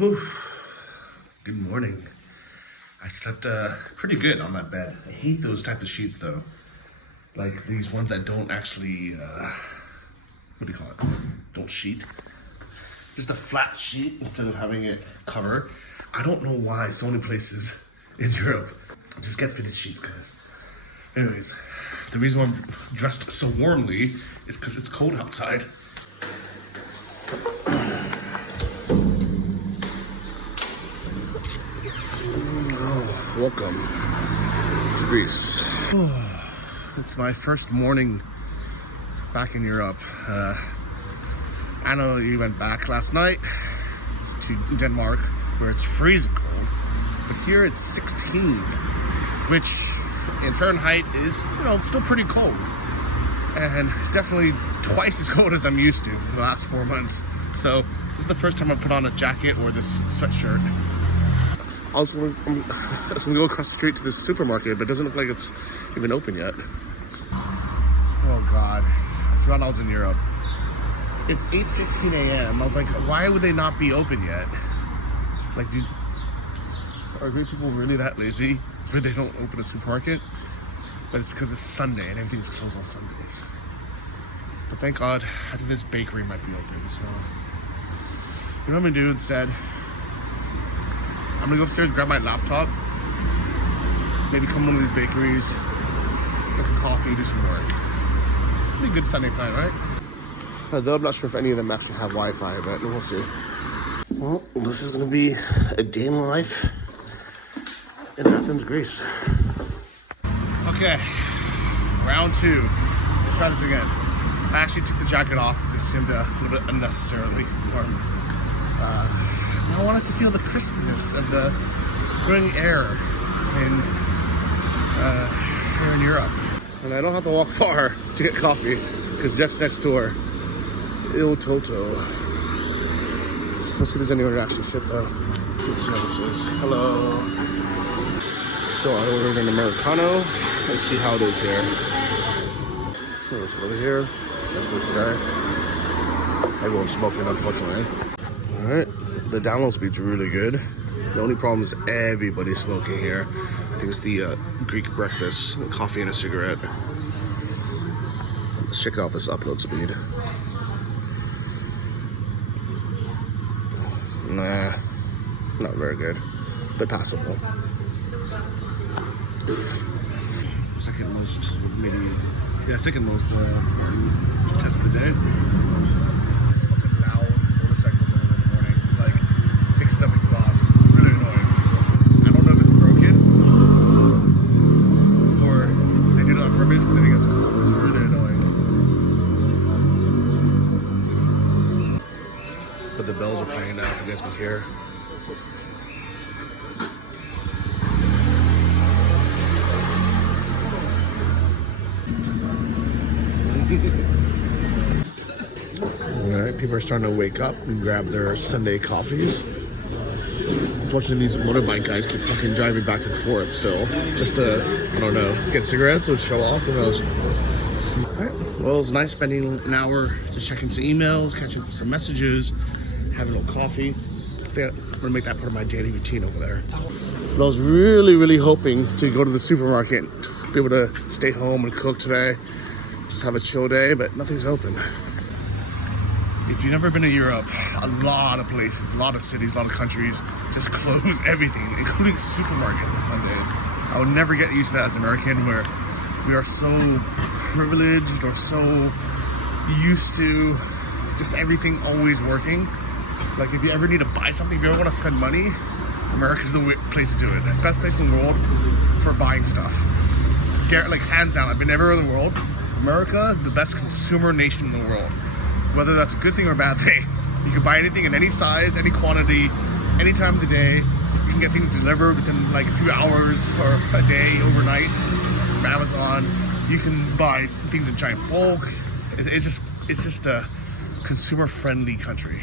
Whew. Good morning. I slept pretty good on that bed. I hate those type of sheets though. Like these ones that don't actually, what do you call it? Don't sheet. Just a flat sheet instead of having it cover. I don't know why so many places in Europe just get fitted sheets, guys. Anyways, the reason why I'm dressed so warmly is because it's cold outside. Welcome to Greece. It's my first morning back in Europe. I know you went back last night to Denmark where it's freezing cold, but here it's 16, which in Fahrenheit is, still pretty cold. And definitely twice as cold as I'm used to for the last 4 months. So this is the first time I put on a jacket or this sweatshirt. I was gonna go across the street to this supermarket, but it doesn't look like it's even open yet. Oh God, I forgot I was in Europe. It's 8:15 a.m. I was like, why would they not be open yet? Like, are Greek people really that lazy where they don't open a supermarket? But it's because it's Sunday and everything's closed on Sundays. But thank God, I think this bakery might be open, so. You know what I'm gonna do instead? I'm gonna go upstairs, grab my laptop, maybe come to one of these bakeries, get some coffee, do some work. Pretty good Sunday plan, right? Though I'm not sure if any of them actually have Wi-Fi, but we'll see. Well, this is gonna be a day in life in Athens, Greece. Okay, round two. Let's try this again. I actually took the jacket off because it seemed a little bit unnecessarily warm. I wanted to feel the crispness of the spring air here in Europe. And I don't have to walk far to get coffee because Jeff's next door. Il Toto. Let's see if there's anywhere to actually sit though. Let's see how this is. Hello. So I ordered an Americano. Let's see how it is here. What's over here? That's this guy. Everyone's smoking, unfortunately. All right. The download speed's really good. The only problem is everybody's smoking here. I think it's the Greek breakfast, coffee and a cigarette. Let's check out this upload speed. Nah, not very good, but passable. Second most, maybe, yeah, second most important test of the day. It's fucking loud motorcycles in the morning, like fixed up exhaust. It's really annoying. I don't know if it's broken or they did it on purpose because they think it's cool. It's really annoying. But the bells are playing now, if you guys can hear. Alright, people are starting to wake up and grab their Sunday coffees. Unfortunately, these motorbike guys keep fucking driving back and forth still. Just to, I don't know, get cigarettes or show off, who knows. Alright, well, it's nice spending an hour just checking some emails, catching up with some messages, having a little coffee. I think I'm gonna make that part of my daily routine over there. But I was really hoping to go to the supermarket, be able to stay home and cook today. Just have a chill day, but nothing's open. If you've never been to Europe, a lot of places, a lot of cities, a lot of countries just close everything, including supermarkets on Sundays. I would never get used to that as an American, where we are so privileged or so used to just everything always working. Like if you ever need to buy something, if you ever want to spend money, America's the place to do it. The best place in the world for buying stuff. Like hands down, I've been everywhere in the world. America is the best consumer nation in the world. Whether that's a good thing or a bad thing. You can buy anything in any size, any quantity, any time of the day. You can get things delivered within like a few hours or a day, overnight, from Amazon. You can buy things in giant bulk. It's just a consumer-friendly country.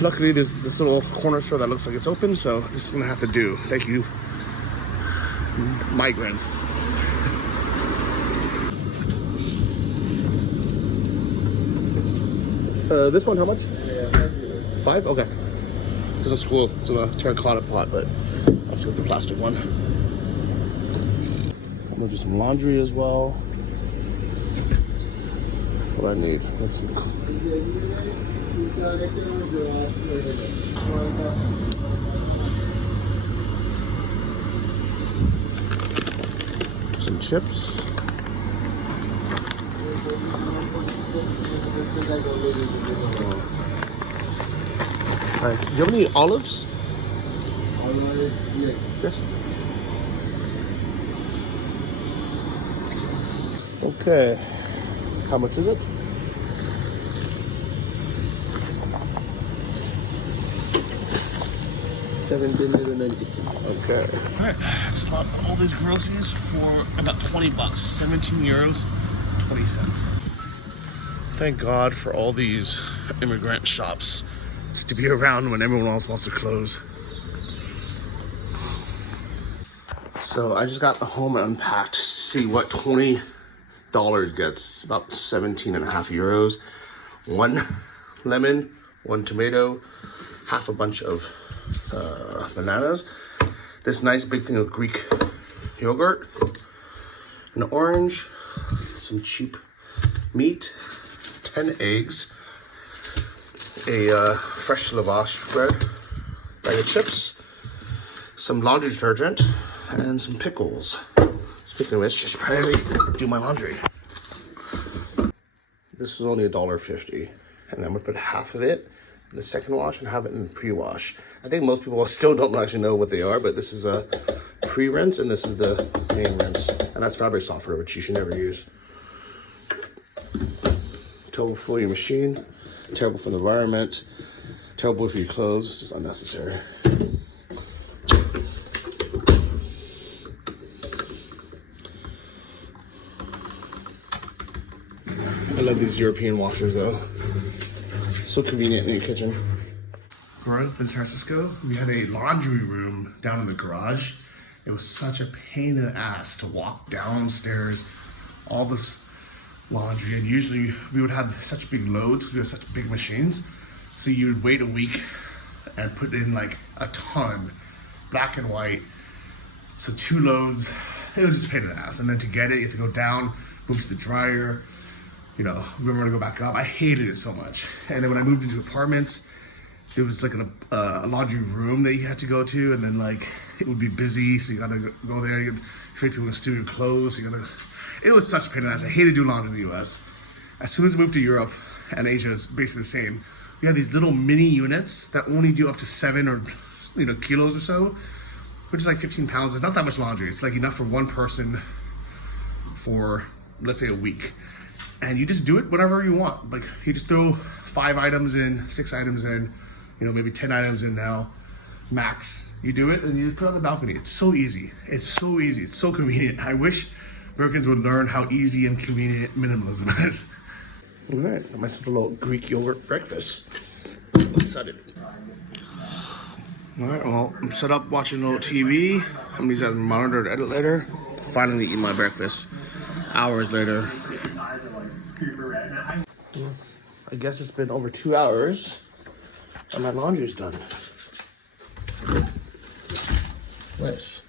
Luckily, there's this little corner store that looks like it's open, so this is gonna have to do. Thank you, migrants. This one, how much? 5? Okay. This looks cool. It's a terracotta pot, but I'll just go with the plastic one. I'm gonna do some laundry as well. What do I need? Let's see. Some chips. Hi. Do you have any olives? Yes. Okay. How much is it? Okay. Alright, just bought all these groceries for about 20 bucks. 17 euros, 20 cents. Thank God for all these immigrant shops just to be around when everyone else wants to close. So I just got home and unpacked. See what $20 gets. It's about 17.5 euros. 1 lemon, 1 tomato, half a bunch of bananas, this nice big thing of Greek yogurt, an orange, some cheap meat, 10 eggs, a fresh lavash bread, bag of chips, some laundry detergent, and some pickles. Speaking of which, I should probably do my laundry. This was only $1.50, and I'm gonna put half of it in the second wash and have it in the pre-wash. I think most people still don't actually know what they are, but this is a pre-rinse and this is the main rinse. And that's fabric softener, which you should never use. Terrible for your machine, terrible for the environment, terrible for your clothes, it's just unnecessary. I love these European washers though. So convenient in your kitchen. Growing up in San Francisco, we had a laundry room down in the garage. It was such a pain in the ass to walk downstairs, all this laundry, and usually we would have such big loads, we had such big machines, so you would wait a week and put in like a ton, black and white, so 2 loads. It was just a pain in the ass, and then to get it, you have to go down, move to the dryer, you know, remember to go back up. I hated it so much. And then when I moved into apartments, it was like a laundry room that you had to go to, and then like it would be busy, so you gotta go there. You afraid people would steal your clothes. So you gotta. It was such a pain in the ass. I hated doing laundry in the U.S. As soon as I moved to Europe, and Asia is basically the same. We have these little mini units that only do up to 7 or kilos or so, which is like 15 pounds. It's not that much laundry. It's like enough for one person for, let's say, a week. And you just do it whenever you want. Like you just throw 5 items in, 6 items in, maybe 10 items in now, max. You do it and you just put it on the balcony. It's so easy. It's so easy. It's so convenient. I wish Americans would learn how easy and convenient minimalism is. All right, got myself a little Greek yogurt breakfast. I'm excited. All right, well, I'm set up watching a little TV. I'm gonna use that as a monitor to edit later. Finally eat my breakfast. Hours later. I guess it's been over 2 hours and my laundry's done. Nice.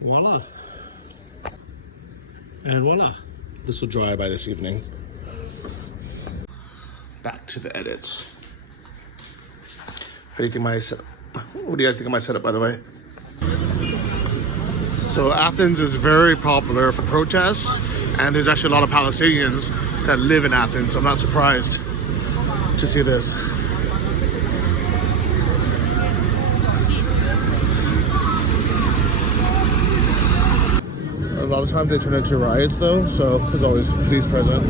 Voila. And voila. This will dry by this evening. Back to the edits. What do you think what do you guys think of my setup, by the way? So Athens is very popular for protests, and there's actually a lot of Palestinians that live in Athens, so I'm not surprised to see this. A lot of times they turn into riots though, so there's always police present.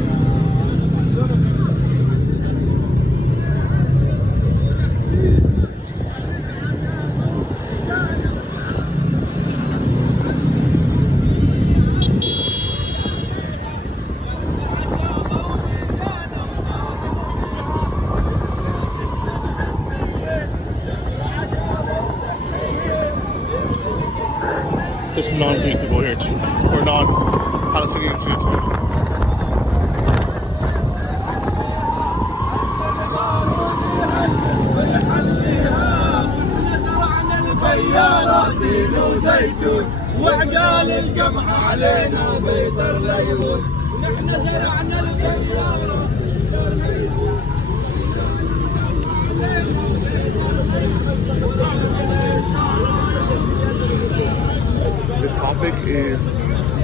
There's some non-Greek people here too, or non-Palestinians here too. عجال القمح علينا بيتر ليمون ونحن زرعنا البيار. This topic is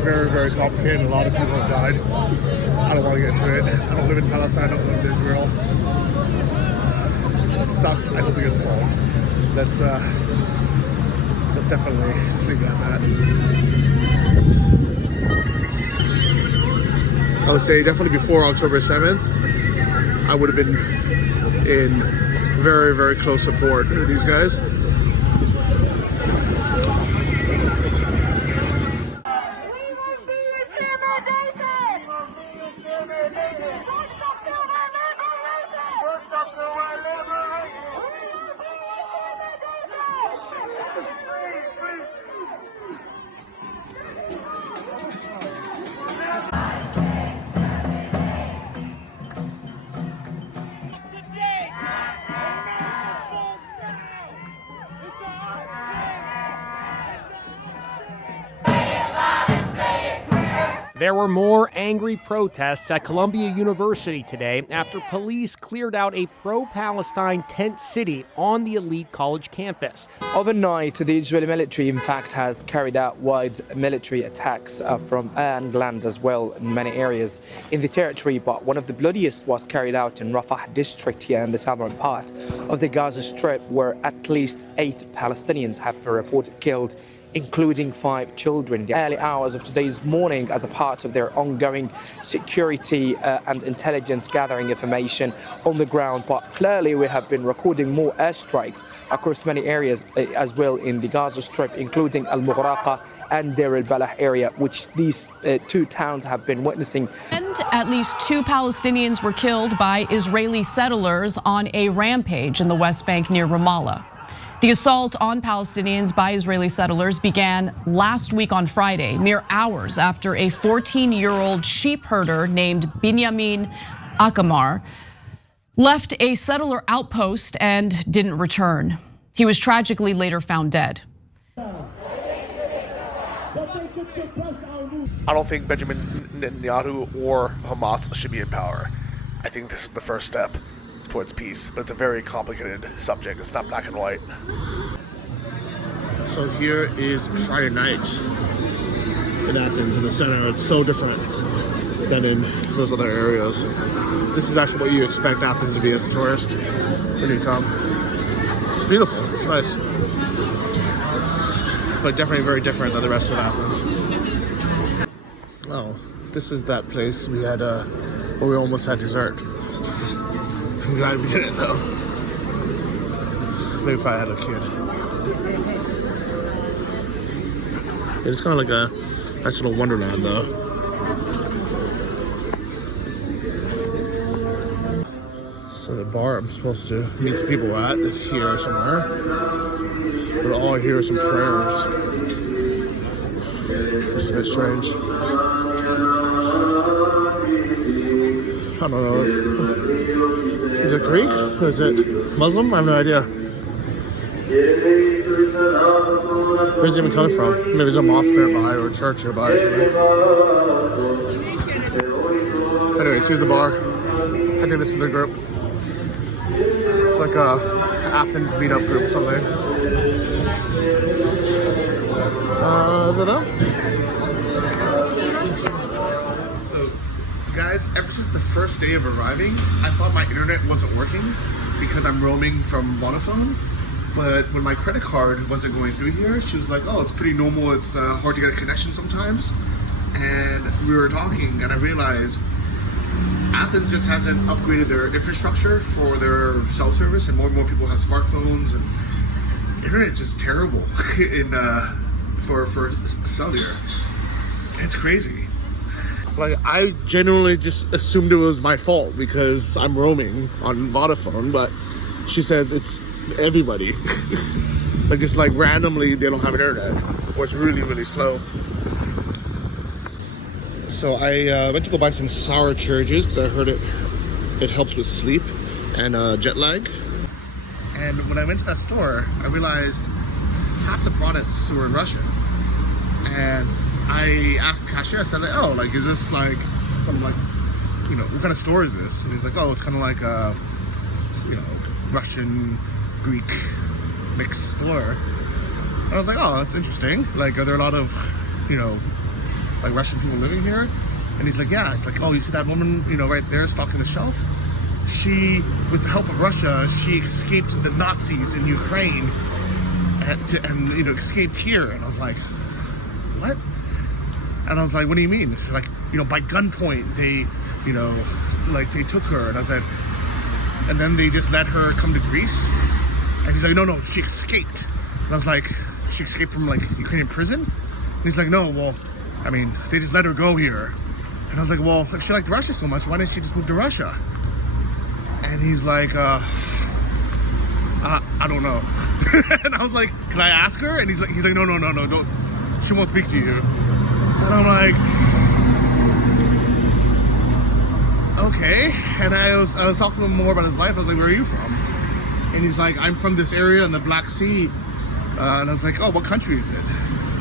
very, very complicated. A lot of people have died. I don't want to get into it. I don't live in Palestine. I don't live in Israel. It sucks. I hope it gets solved. Let's definitely just leave it at that. I would say definitely before October 7th, I would have been in very, very close support of these guys. There were more angry protests at Columbia University today after police cleared out a pro-Palestine tent city on the elite college campus. Overnight, the Israeli military, in fact, has carried out wide military attacks from air and land as well in many areas in the territory, but one of the bloodiest was carried out in Rafah district here in the southern part of the Gaza Strip, where at least 8 Palestinians have been reported killed, including 5 children. The early hours of today's morning, as a part of their ongoing security and intelligence gathering information on the ground. But clearly we have been recording more airstrikes across many areas as well in the Gaza Strip, including Al-Mughraqa and Deir al-Balah area, which these 2 towns have been witnessing. And at least 2 Palestinians were killed by Israeli settlers on a rampage in the West Bank near Ramallah. The assault on Palestinians by Israeli settlers began last week on Friday, mere hours after a 14-year-old sheep herder named Binyamin Akamar left a settler outpost and didn't return. He was tragically later found dead. I don't think Benjamin Netanyahu or Hamas should be in power. I think this is the first step towards peace, but it's a very complicated subject. It's not black and white. So here is Friday night in Athens, in the center. It's so different than in those other areas. This is actually what you expect Athens to be as a tourist when you come. It's beautiful, it's nice, but definitely very different than the rest of Athens. Oh, this is that place we had where we almost had dessert. I'm glad we didn't though. Maybe if I had a kid. It's kind of like a nice little wonderland though. So the bar I'm supposed to meet some people at is here somewhere. But all I hear is some prayers, which is a bit strange. I don't know. Is it Greek or is it Muslim? I have no idea. Where's it even coming from? Maybe there's a mosque nearby or a church nearby or something. Anyways, here's the bar. I think this is the group. It's like a Athens meetup group or something. Is it them? So, guys, ever since the first day of arriving, I thought my internet wasn't working because I'm roaming from Vodafone. But when my credit card wasn't going through here, she was like, oh, it's pretty normal. It's hard to get a connection sometimes. And we were talking and I realized Athens just hasn't upgraded their infrastructure for their cell service, and more people have smartphones, and internet is just terrible for cellular. It's crazy. Like, I genuinely just assumed it was my fault because I'm roaming on Vodafone, but she says it's everybody. Like, just like randomly they don't have internet, or it's really, really slow. So I went to go buy some sour cherry juice because I heard it helps with sleep and jet lag. And when I went to that store, I realized half the products were in Russian. And I asked the cashier, I said, like, oh, like, is this like some like, you know, what kind of store is this? And he's like, oh, it's kind of like a, you know, Russian, Greek mixed store. And I was like, oh, that's interesting. Like, are there a lot of, you know, like Russian people living here? And he's like, yeah. It's like, oh, you see that woman, you know, right there stocking the shelf? She, with the help of Russia, she escaped the Nazis in Ukraine and you know, escaped here. And I was like, what? And I was like, what do you mean? She's like, you know, by gunpoint, they, you know, like they took her. And I said, and then they just let her come to Greece. And he's like, no, she escaped. And I was like, she escaped from like Ukrainian prison? And he's like, no, well, I mean, they just let her go here. And I was like, well, if she liked Russia so much, why didn't she just move to Russia? And he's like, I don't know. And I was like, can I ask her? And he's like, no, don't. She won't speak to you. And I'm like, okay. And I was talking to him more about his life. I was like, where are you from? And he's like, I'm from this area in the Black Sea. And I was like, oh, what country is it?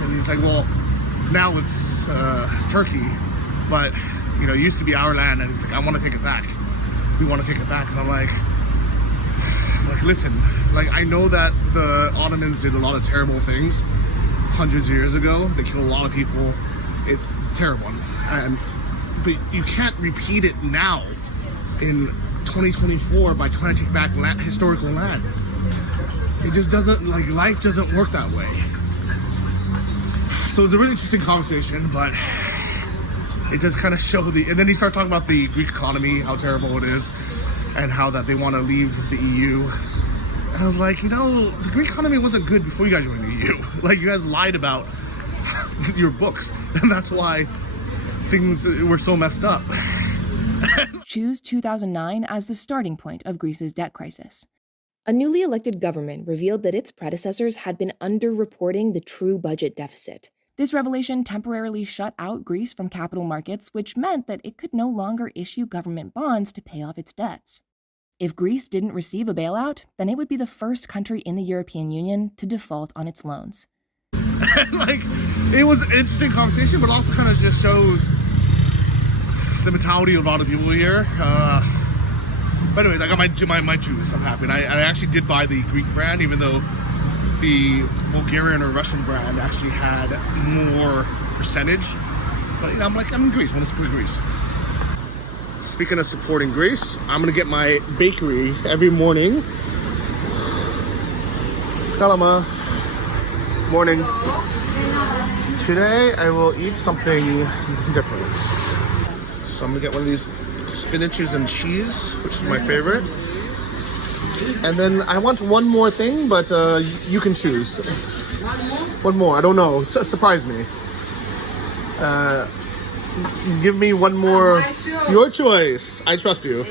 And he's like, well, now it's Turkey. But, you know, it used to be our land. And he's like, I want to take it back. We want to take it back. And I'm like, listen, like, I know that the Ottomans did a lot of terrible things hundreds of years ago. They killed a lot of people. It's terrible. But you can't repeat it now in 2024 by trying to take back historical land. It just doesn't, like, life doesn't work that way. So it was a really interesting conversation, but it just kind of showed and then he started talking about the Greek economy, how terrible it is, and how that they want to leave the EU. And I was like, you know, the Greek economy wasn't good before you guys joined the EU. Like, you guys lied about your books, and that's why things were so messed up. Choose 2009 as the starting point of Greece's debt crisis. A newly elected government revealed that its predecessors had been underreporting the true budget deficit. This revelation temporarily shut out Greece from capital markets, which meant that it could no longer issue government bonds to pay off its debts. If Greece didn't receive a bailout, then it would be the first country in the European Union to default on its loans. Like, it was an interesting conversation, but also kind of just shows the mentality of a lot of people here. But anyways, I got my juice. I'm happy. And I actually did buy the Greek brand, even though the Bulgarian or Russian brand actually had more percentage. But, you know, I'm in Greece. I want to support Greece. Speaking of supporting Greece, I'm gonna get my bakery every morning. Kalama. Morning. Today I will eat something different. So I'm gonna get one of these spinaches and cheese, which is my favorite. And then I want one more thing, but you can choose. One more, I don't know. Surprise me. Give me one more. Your choice. I trust you.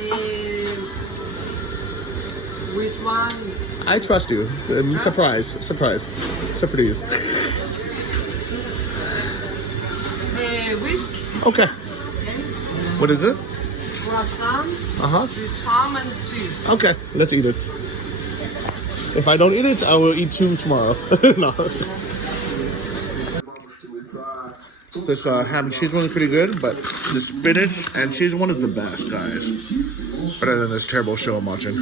Which one? I trust you. Surprise. Surprise. Which? Okay. What is it? Croissant. With ham and cheese. Okay, let's eat it. If I don't eat it, I will eat 2 tomorrow. No. This ham and cheese one is pretty good, but the spinach and cheese one is the best, guys. Better than this terrible show I'm watching.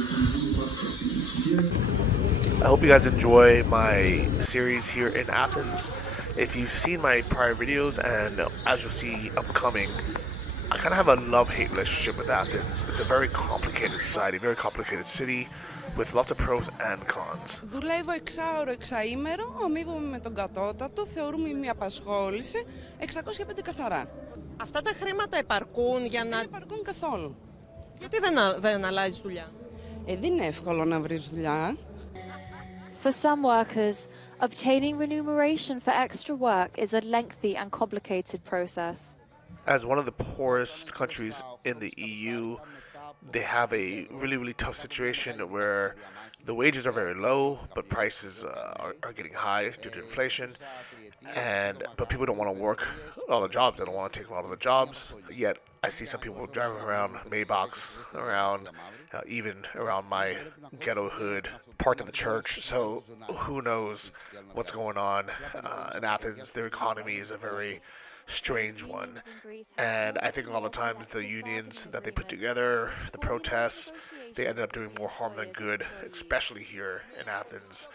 I hope you guys enjoy my series here in Athens. If you've seen my prior videos, and as you'll see upcoming, I kind of have a love-hate relationship with Athens. It's a very complicated society, very complicated city, with lots of pros and cons. Δουλεύω 6ωρο, 6ήμερο, αμείβομαι με τον κατώτατο, θεωρούμε μια απασχόληση, 605 καθαρά. Αυτά τα χρήματα επαρκούν για να... Δεν επαρκούν καθόλου. Γιατί δεν αλλάζεις δουλειά? Δεν είναι εύκολο να βρεις δουλειά. For some workers, obtaining remuneration for extra work is a lengthy and complicated process. As one of the poorest countries in the EU, they have a really tough situation where the wages are very low, but prices are getting high due to inflation. But people don't want to work all the jobs. They don't want to take a lot of the jobs. Yet I see some people driving around Maybachs, around even around my ghetto hood, part of the church. So who knows what's going on in Athens? Their economy is a very strange one, and I think a lot of times the unions that they put together, the protests, they ended up doing more harm than good, especially here in Athens.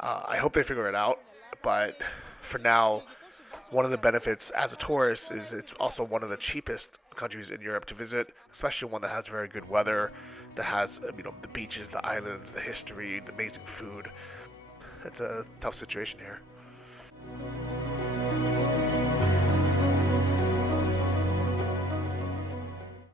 I hope they figure it out, but for now, one of the benefits as a tourist is it's also one of the cheapest countries in Europe to visit, especially one that has very good weather, that has the beaches, the islands, the history, the amazing food. It's a tough situation here.